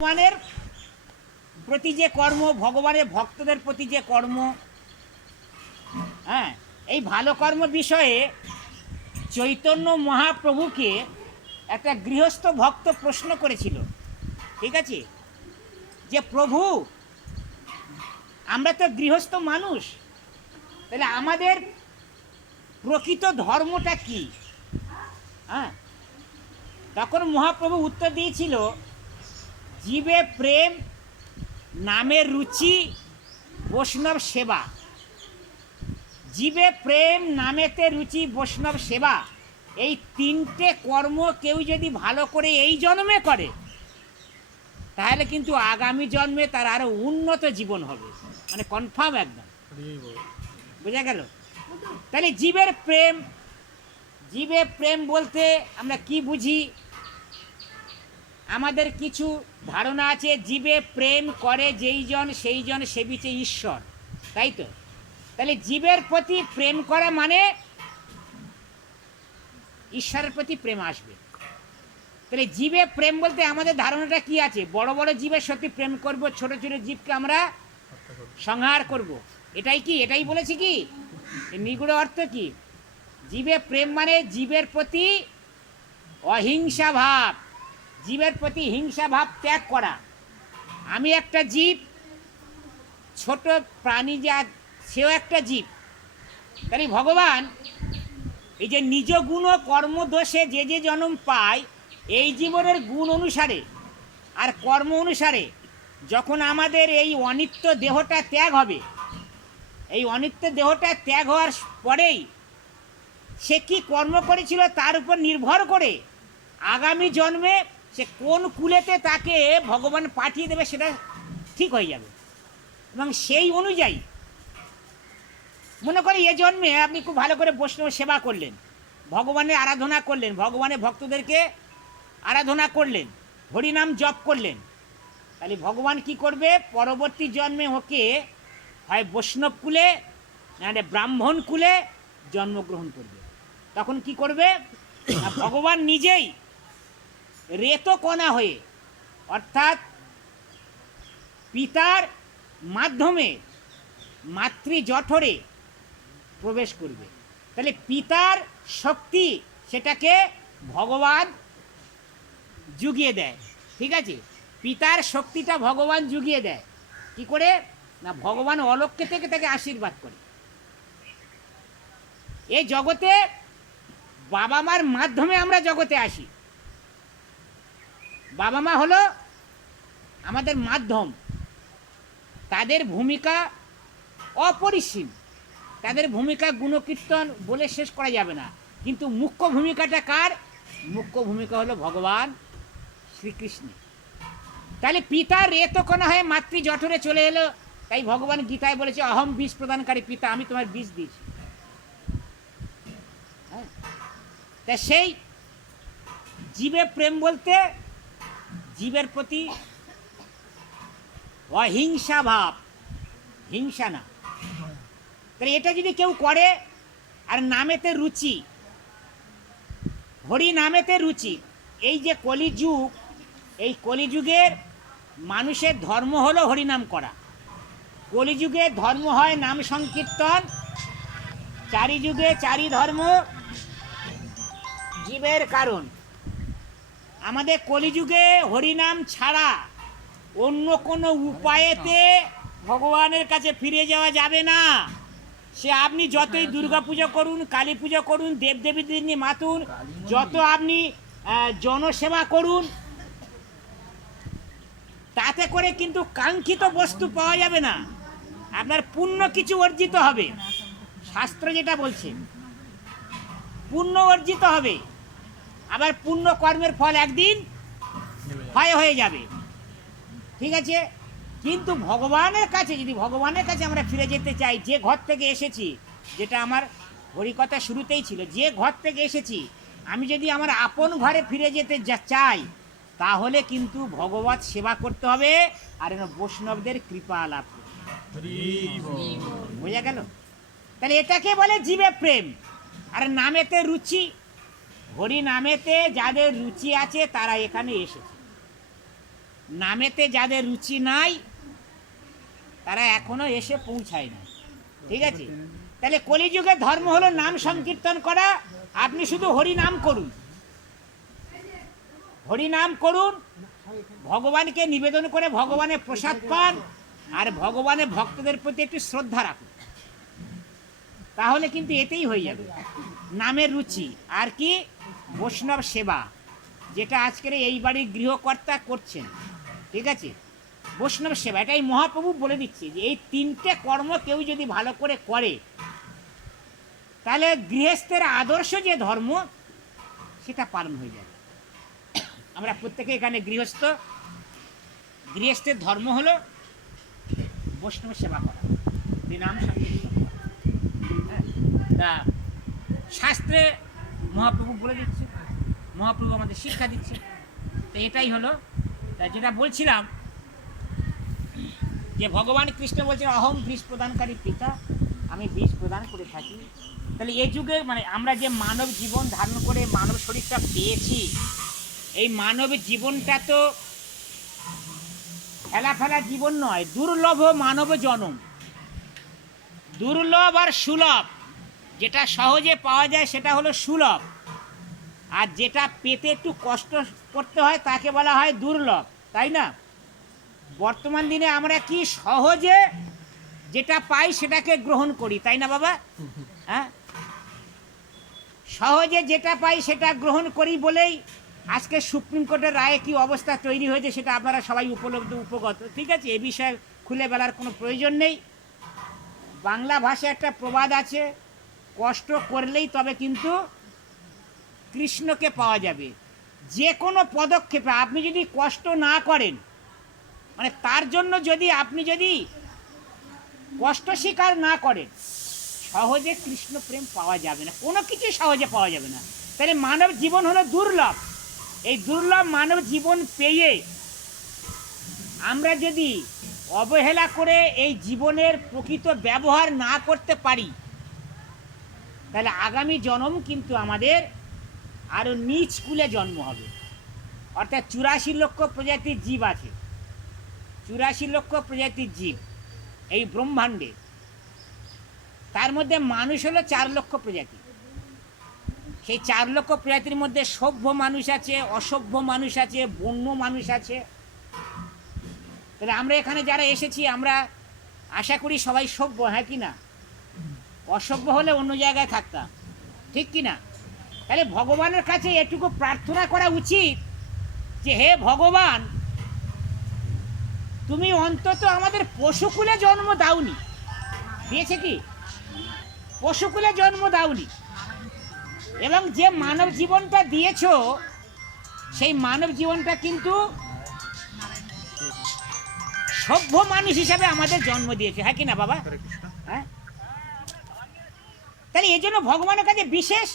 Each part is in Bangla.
ভগবানের প্রতি যে কর্ম, ভগবানের ভক্তদের প্রতি যে কর্ম হ্যাঁ এই ভালো কর্ম বিষয়ে চৈতন্য মহাপ্রভুকে একটা গৃহস্থ ভক্ত প্রশ্ন করেছিল, ঠিক আছে? যে প্রভু, আমরা তো গৃহস্থ মানুষ, তাহলে আমাদের প্রকৃত ধর্মটা কি? হ্যাঁ তখন মহাপ্রভু উত্তর দিয়েছিল জীবে প্রেম নামের রুচি, বৈষ্ণব সেবা। জীবে প্রেম, নামেতে রুচি, বৈষ্ণব সেবা। এই তিনটে কর্ম কেউ যদি ভালো করে এই জন্মে করে, তাহলে কিন্তু আগামী জন্মে তার আরও উন্নত জীবন হবে। মানে কনফার্ম একদম। বোঝা গেল? তাহলে জীবের প্রেম জীবে প্রেম বলতে আমরা কি বুঝি? আমাদের কিছু ধারণা আছে, জীবে প্রেম করে যেই জন, সেই জন সেবিছে ঈশ্বর। তাই তো? তাহলে জীবের প্রতি প্রেম করা মানে ঈশ্বরের প্রতি প্রেম আসবে। তাহলে জীবে প্রেম বলতে আমাদের ধারণাটা কি আছে? বড় বড় জীবের সত্যি প্রেম করব, ছোট ছোট জীবকে আমরা সংহার করব। এটাই কি? এটাই বলেছি কি? নিগুড় অর্থ কি? জীবে প্রেম মানে জীবের প্রতি অহিংসা ভাব। জীবের প্রতি হিংসা ভাব ত্যাগ করা। আমি একটা জীব, ছোট প্রাণী যা, সেও একটা জীব। তাই ভগবান, এই যে নিজ গুণ ও কর্মদোষে যে যে জন্ম পায়, এই জীবনের গুণ অনুসারে আর কর্ম অনুসারে যখন আমাদের এই অনিত্য দেহটা ত্যাগ হবে, এই অনিত্য দেহটা ত্যাগ হওয়ার পরেই সে কি কর্ম করেছিল তার উপর নির্ভর করে আগামী জন্মে সে কোন কুলেতে তাকে ভগবান পাঠিয়ে দেবে সেটা ঠিক হয়ে যাবে। এবং সেই অনুযায়ী মনে করি এ জন্মে আপনি খুব ভালো করে বৈষ্ণব সেবা করলেন, ভগবানের আরাধনা করলেন, ভগবানের ভক্তদেরকে আরাধনা করলেন, হরিনাম জপ করলেন। তাহলে ভগবান কি করবে? পরবর্তী জন্মে ওকে হয় বৈষ্ণব কুলে নাহলে ব্রাহ্মণ কুলে জন্মগ্রহণ করবে। তখন কি করবে? ভগবান নিজেই রেতকণা হয়ে, অর্থাৎ পিতার মাধ্যমে মাতৃ জঠরে প্রবেশ করবে। তাহলে পিতার শক্তি সেটাকে ভগবান জুগিয়ে দেয়, ঠিক আছে? পিতার শক্তিটা ভগবান জুগিয়ে দেয়। কি করে? না, ভগবান অলক্ষ্যে থেকে তাকে আশীর্বাদ করে। এই জগতে বাবা মার মাধ্যমে আমরা জগতে আসি। বাবা মা হলো আমাদের মাধ্যম। তাদের ভূমিকা অপরিসীম। তাদের ভূমিকা গুণকীর্তন বলে শেষ করা যাবে না। কিন্তু মুখ্য ভূমিকাটা কার? মুখ্য ভূমিকা হলো ভগবান শ্রীকৃষ্ণ তাহলে পিতা রেতকণা হয়ে মাতৃ জঠরে চলে এলো, তাই ভগবান গীতায় বলেছে, অহম বীজ প্রদানকারী পিতা, আমি তোমার বীজ দিয়েছি। হ্যাঁ? তা সেই জীবে প্রেম বলতে জীবের প্রতি অহিংসা ভাব। হিংসা না। তাহলে এটা যদি কেউ করে, আর নামেতে রুচি, হরি নামেতে রুচি, এই যে কলিযুগ, এই কলিযুগের মানুষের ধর্ম হলো হরিনাম করা। কলিযুগে ধর্ম হয় নাম সংকীর্তন চারি যুগে চারি ধর্ম জীবের কারণ। আমাদের কলিযুগে হরিনাম ছাড়া অন্য কোনো উপায়েতে ভগবানের কাছে ফিরে যাওয়া যাবে না। সে আপনি যতই দুর্গা পুজো করুন, কালী পুজো করুন, দেবদেবীদের নিয়ে মাতুন, যত আপনি জনসেবা করুন, তাতে করে কিন্তু কাঙ্ক্ষিত বস্তু পাওয়া যাবে না। আপনার পুণ্য কিছু অর্জিত হবে। শাস্ত্র যেটা বলছে, পুণ্য অর্জিত হবে। আবার পুণ্য কর্মের ফল একদিন ক্ষয় হয়ে যাবে। ঠিক আছে? কিন্তু ভগবানের কাছে যদি ভগবানের কাছে আমরা ফিরে যেতে চাই যে ঘর থেকে এসেছি যেটা আমার হরিকথা শুরুতেই ছিল যে ঘর থেকে এসেছি আমি যদি আমার আপন ঘরে ফিরে যেতে চাই তাহলে কিন্তু ভগবত সেবা করতে হবে আর এর বৈষ্ণবদের কৃপা লাভ বোঝা গেল? তাহলে এটাকে বলে জীবে প্রেম। আর নামেতে রুচি। হরি নামেতে যাদের রুচি আছে, তারা এখানে এসেছে। নামেতে যাদের রুচি নাই, তারা এখনও এসে পৌঁছায় না ঠিক আছে? তাহলে কলিযুগে ধর্ম হলো নাম সংকীর্তন করা। আপনি শুধু হরি নাম করুন। হরি নাম করুন, ভগবানকে নিবেদন করে ভগবানের প্রসাদ পান, আর ভগবানের ভক্তদের প্রতি একটু শ্রদ্ধা রাখুন। তাহলে কিন্তু এতেই হয়ে যাবে। নামের রুচি। আর কি? বৈষ্ণব সেবা যেটা আজকের এই বাড়ির গৃহকর্তা করছেন ঠিক আছে? বৈষ্ণব সেবা এটাই মহাপ্রভু বলে দিচ্ছে যে এই তিনটে কর্ম কেউ যদি ভালো করে করে তাহলে গৃহস্থের আদর্শ যে ধর্ম সেটা পালন হয়ে যাবে। আমরা প্রত্যেকে এখানে গৃহস্থ গৃহস্থের ধর্ম হলো বৈষ্ণব সেবা করা। নাম হ্যাঁ, তা শাস্ত্রে মহাপ্রভু বলে দিচ্ছে, মহাপ্রভু আমাদের শিক্ষা দিচ্ছে। তো এটাই হলো যেটা বলছিলাম, যে ভগবান কৃষ্ণ বলছেন অহম বিষ প্রদানকারী পিতা, আমি বিষ প্রদান করে থাকি। তাহলে এই যুগে মানে আমরা যে মানব জীবন ধারণ করে মানব শরীরটা পেয়েছি, এই মানব জীবনটা তো ফেলা ফেলা জীবন নয়, দুর্লভ মানব জনম। দুর্লভ আর সুলভ। যেটা সহজে পাওয়া যায় সেটা হলো সুলভ। আর যেটা পেতে একটু কষ্ট করতে হয় তাকে বলা হয় দুর্লভ, তাই না? বর্তমান দিনে আমরা কি সহজে যেটা পাই সেটাকে গ্রহণ করি, তাই না বাবা? হ্যাঁ? সহজে যেটা পাই সেটা গ্রহণ করি বলেই আজকে সুপ্রিম কোর্টের রায়ে কি অবস্থা তৈরি হয়েছে সেটা আপনারা সবাই উপলব্ধ, উপগত। ঠিক আছে, এ বিষয়ে খুলে বেলার কোনো প্রয়োজন নেই। বাংলা ভাষায় একটা প্রবাদ আছে কষ্ট করলেই তবে কিন্তু কৃষ্ণকে পাওয়া যাবে। যে কোনো পদক্ষেপে আপনি যদি কষ্ট না করেন মানে তার জন্য যদি আপনি যদি কষ্ট স্বীকার না করেন, সহজে কৃষ্ণ প্রেম পাওয়া যাবে না। কোনো কিছু সহজে পাওয়া যাবে না। তাহলে মানব জীবন হলো দুর্লভ। এই দুর্লভ মানব জীবন পেয়ে আমরা যদি অবহেলা করে এই জীবনের প্রকৃত ব্যবহার না করতে পারি তাহলে আগামী জন্ম কিন্তু আমাদের আরও নিচ কুলে জন্ম হবে। অর্থাৎ চুরাশি লক্ষ প্রজাতির জীব আছে। চুরাশি লক্ষ প্রজাতির জীব এই ব্রহ্মাণ্ডে। তার মধ্যে মানুষ হলো চার লক্ষ প্রজাতি। সেই চার লক্ষ প্রজাতির মধ্যে সভ্য মানুষ আছে, অসভ্য মানুষ আছে, বন্য মানুষ আছে। তাহলে আমরা এখানে যারা এসেছি, আমরা আশা করি সবাই সভ্য হ্যাঁ কি না? অসভ্য হলে অন্য জায়গায় থাকতাম। ঠিক কি না? তাহলে ভগবানের কাছে এটুকু প্রার্থনা করা উচিত যে, হে ভগবান, তুমি অন্তত আমাদের পশুকুলে জন্ম দাওনি। দিয়েছে কি? পশুকুলে জন্ম দাওনি। এবং যে মানব জীবনটা দিয়েছ, সেই মানব জীবনটা কিন্তু সভ্য মানুষ হিসাবে আমাদের জন্ম দিয়েছে। হ্যাঁ কি না বাবা? এই জন্য ভগবানের কাছে বিশেষ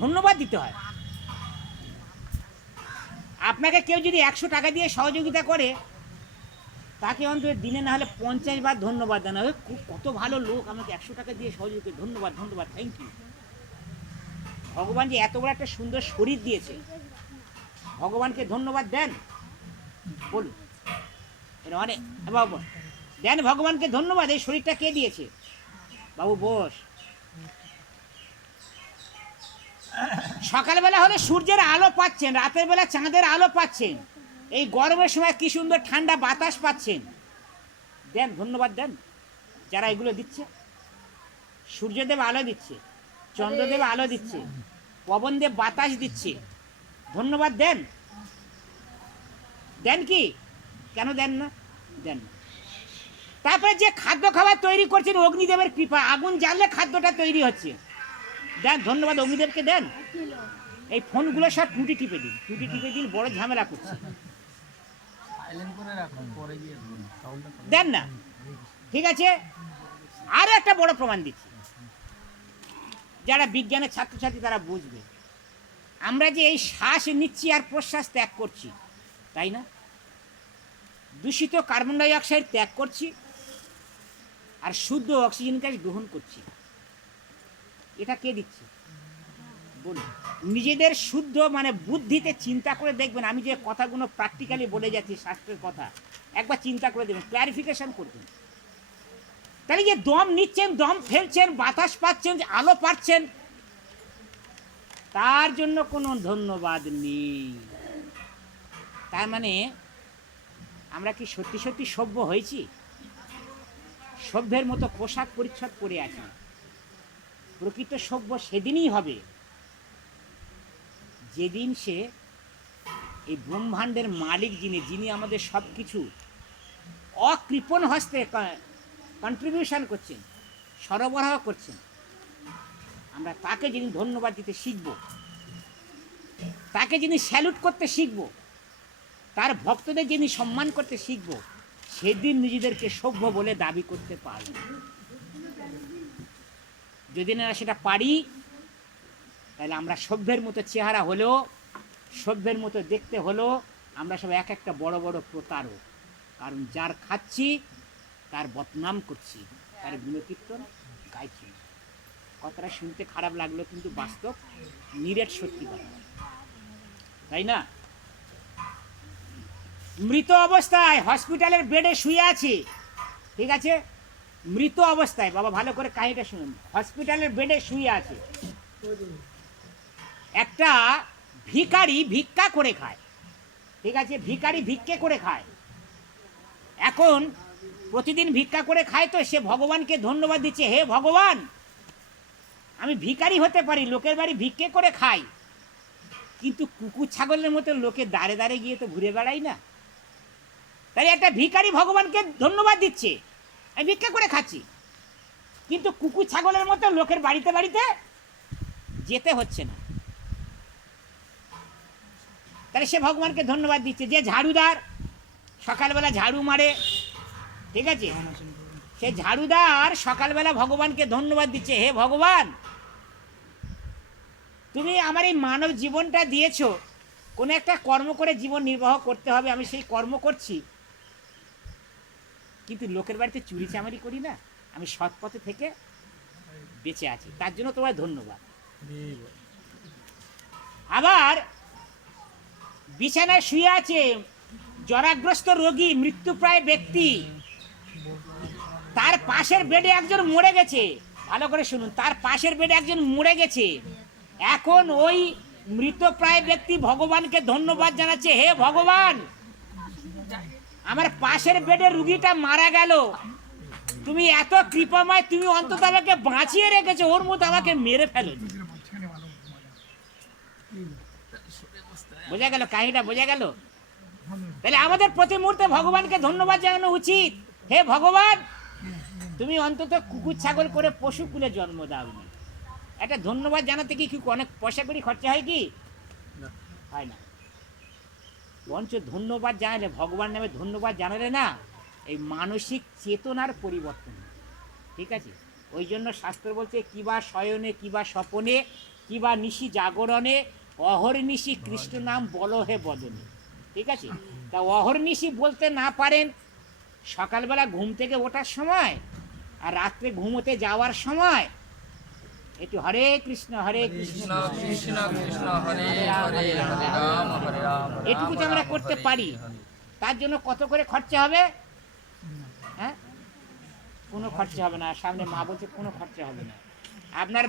ধন্যবাদ দিতে হয়। আপনাকে কেউ যদি একশো টাকা দিয়ে সহযোগিতা করে, তাকে অন্তত দিনে না হলে পঞ্চাশ বার ধন্যবাদ জানা হবে খুব কত ভালো লোক আমাকে একশো টাকা দিয়ে সহযোগিতা ধন্যবাদ ধন্যবাদ থ্যাংক ইউ ভগবান যে এত বড় একটা সুন্দর শরীর দিয়েছে, ভগবানকে ধন্যবাদ দেন। বলুন। এটা অনেক দেন ভগবানকে ধন্যবাদ, এই শরীরটা কে দিয়েছে? বাবু, বস। সকালবেলা হলে সূর্যের আলো পাচ্ছেন, রাতের বেলা চাঁদের আলো পাচ্ছেন। এই গরমের সময় কি সুন্দর ঠান্ডা বাতাস পাচ্ছেন। দেন, ধন্যবাদ দেন, যারা এগুলো দিচ্ছে। সূর্যদেব আলো দিচ্ছে, চন্দ্রদেব আলো দিচ্ছে, পবনদেব বাতাস দিচ্ছে। ধন্যবাদ দেন। দেন কি? কেন দেন না? দেন না। তারপরে যে খাদ্য খাবার তৈরি করছেন অগ্নিদেবের কৃপা, আগুন জ্বাললে খাদ্যটা তৈরি হচ্ছে। দেন, ধন্যবাদ অগ্নিদেবকে দেন। এই ফোনগুলো সব টুটি টিপে দিন, টুটি টিপে দিন, বড় ঝামেলা করছে। দেন না। ঠিক আছে? আরও একটা বড় প্রমাণ দিচ্ছি। যারা বিজ্ঞানের ছাত্রছাত্রী, তারা বুঝবে। আমরা যে এই শ্বাস নিচ্ছি আর প্রশ্বাস ত্যাগ করছি, তাই না? দূষিত কার্বন ডাই অক্সাইড ত্যাগ করছি আর শুদ্ধ অক্সিজেন গ্যাস গ্রহণ করছি। এটা কে দিচ্ছে? বলুন। নিজেদের শুদ্ধ মানে বুদ্ধিতে চিন্তা করে দেখবেন, আমি যে কথাগুলো প্র্যাকটিক্যালি বলে যাচ্ছি, শাস্ত্রের কথা, একবার চিন্তা করে দেবেন ক্লারিফিকেশন করবেন তাহলে যে দম নিচ্ছেন, দম ফেলছেন, বাতাস পাচ্ছেন, যে আলো পাচ্ছেন, তার জন্য কোনো ধন্যবাদ নেই। তার মানে আমরা কি সত্যি সত্যি সভ্য হয়েছি? সভ্যের মতো পোশাক পরিচ্ছদ পরে আছি। প্রকৃত সভ্য সেদিনই হবে। যেদিন সে এই ব্রহ্মাণ্ডের মালিক যিনি যিনি আমাদের সব কিছু অকৃপণ হস্তে কন্ট্রিবিউশন করছেন, সরবরাহ করছেন, আমরা তাকে যিনি ধন্যবাদ দিতে শিখব, তাকে যিনি স্যালুট করতে শিখব, তার ভক্তদের যিনি সম্মান করতে শিখব সেদিন নিজেদেরকে সভ্য বলে দাবি করতে পারব। যদি না সেটা পারি, তাহলে আমরা সভ্যের মতো চেহারা হলেও, সভ্যের মতো দেখতে হলেও আমরা সব এক একটা বড় বড় প্রতারক। কারণ যার খাচ্ছি, তার বদনাম করছি, তার গুণকীর্তন গাইছি। কথাটা শুনতে খারাপ লাগল কিন্তু বাস্তব, নিরেট সত্যি কথা। তাই না? মৃত অবস্থায় হসপিটালের বেডে শুয়ে আছে। ঠিক আছে? মৃত অবস্থায়। বাবা, ভালো করে কাহিনীটা শুনুন। হসপিটালের বেডে শুয়ে আছে। একটা ভিখারি ভিক্ষা করে খায়। ঠিক আছে? ভিখারি ভিক্ষে করে খায়। এখন প্রতিদিন ভিক্ষা করে খায় তো সে ভগবানকে ধন্যবাদ দিচ্ছে। হে ভগবান, আমি ভিখারি হতে পারি, লোকের বাড়ি ভিক্ষে করে খাই। কিন্তু কুকুর ছাগলের মতো লোকে দাঁড়ে দাঁড়ে গিয়ে তো ঘুরে বেড়াই না। তাই একটা ভিখারি ভগবানকে ধন্যবাদ দিচ্ছে। আমি ভিক্ষা করে খাচ্ছি। কিন্তু কুকুর ছাগলের মতো লোকের বাড়িতে বাড়িতে যেতে হচ্ছে না। তাহলে সে ভগবানকে ধন্যবাদ দিচ্ছে। যে ঝাড়ুদার, সকালবেলা ঝাড়ু মারে, ঠিক আছে? সে ঝাড়ুদার সকালবেলা ভগবানকে ধন্যবাদ দিচ্ছে। হে ভগবান, তুমি আমার এই মানব জীবনটা দিয়েছ। কোনো একটা কর্ম করে জীবন নির্বাহ করতে হবে। আমি সেই কর্ম করছি। কিন্তু লোকের বাড়িতে চুরি চামারি করি না, আমি সৎ পথে থেকে বেঁচে আছি। তার জন্য তোমায় ধন্যবাদ। আবার বিছানায় শুয়ে আছে জরাগ্রস্ত রোগী, মৃত্যুপ্রায় ব্যক্তি। তার পাশের বেডে একজন মরে গেছে। ভালো করে শুনুন, তার পাশের বেডে একজন মরে গেছে। এখন ওই মৃতপ্রায় ব্যক্তি ভগবানকে ধন্যবাদ জানাচ্ছে। হে ভগবান! আমার পাশের বেডের রুগীটা মারা গেল। তুমি এত কৃপাময়, তুমি অন্তত আমাকে বাঁচিয়ে রেখেছো, ওর মতো আমাকে মেরে ফেলো। বোঝা গেল, কাহিনীটা বোঝা গেল? তাহলে আমাদের প্রতি মুহূর্তে ভগবানকে ধন্যবাদ জানানো উচিত। হে ভগবান, তুমি অন্তত কুকুর ছাগল করে পশু কুলে জন্ম দাওনি। একটা ধন্যবাদ জানাতে কি কি অনেক পয়সা করি খরচা হয় কি? হয় না। বঞ্চ ধন্যবাদ জানালে, ভগবান নামে ধন্যবাদ জানালে না, এই মানসিক চেতনার পরিবর্তন ঠিক আছে? ওই জন্য শাস্ত্র বলছে, কিবা শয়নে, কিবা স্বপনে, কিবা নিশি জাগরণে অহর্নিশি কৃষ্ণ নাম বলো হে বদনে। ঠিক আছে? তা অহর্নিশি বলতে না পারেন, সকালবেলা ঘুম থেকে ওঠার সময় আর রাত্রে ঘুমোতে যাওয়ার সময় একটু হরে কৃষ্ণ হরে কৃষ্ণ। কৃষ্ণ কৃষ্ণ হরে হরে রাম হরে রাম এটুকু যে আমরা করতে পারি তার জন্য কত করে খরচা হবে? হ্যাঁ? কোনো খরচা হবে না সামনে মা বলছে কোনো খরচা হবে না। আপনার